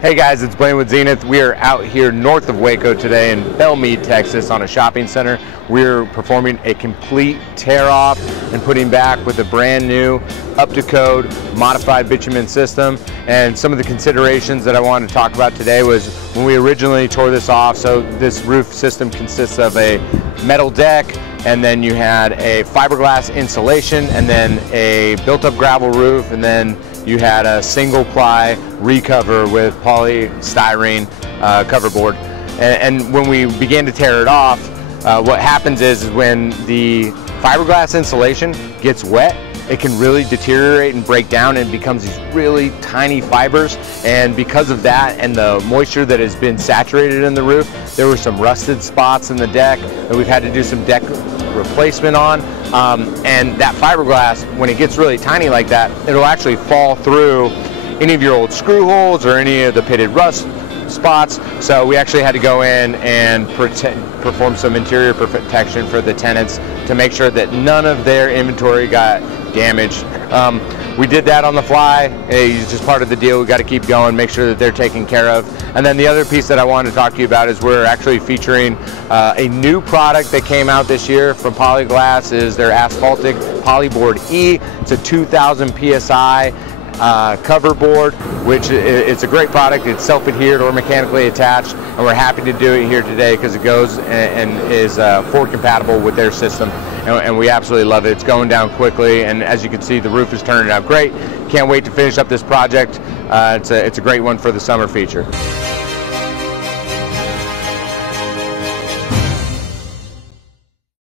Hey guys, it's Blaine with Zenith. We are out here north of Waco today in Belmead, Texas on a shopping center. We're performing a complete tear off and putting back with a brand new, up to code, modified bitumen system. And some of the considerations that I wanted to talk about today was when we originally tore this off. So this roof system consists of a metal deck, and then you had a fiberglass insulation, and then a built-up gravel roof, and then you had a single ply recover with polystyrene cover board. And when we began to tear it off, what happens is when the fiberglass insulation gets wet, it can really deteriorate and break down and becomes these really tiny fibers. And because of that and the moisture that has been saturated in the roof, there were some rusted spots in the deck that we've had to do some deck replacement on. And that fiberglass, when it gets really tiny like that, it'll actually fall through any of your old screw holes or any of the pitted rust spots. So we actually had to go in and perform some interior protection for the tenants to make sure that none of their inventory got damaged. We did that on the fly. It's just part of the deal. We got to keep going, make sure that they're taken care of. And then the other piece that I wanted to talk to you about is we're actually featuring a new product that came out this year from Polyglass. Is their asphaltic Polyboard E. It's a 2000 PSI cover board, which it's a great product. It's self-adhered or mechanically attached, and we're happy to do it here today because it goes and is forward compatible with their system, and we absolutely love it. It's going down quickly, and as you can see, the roof is turning out great. Can't wait to finish up this project. It's a great one for the summer feature.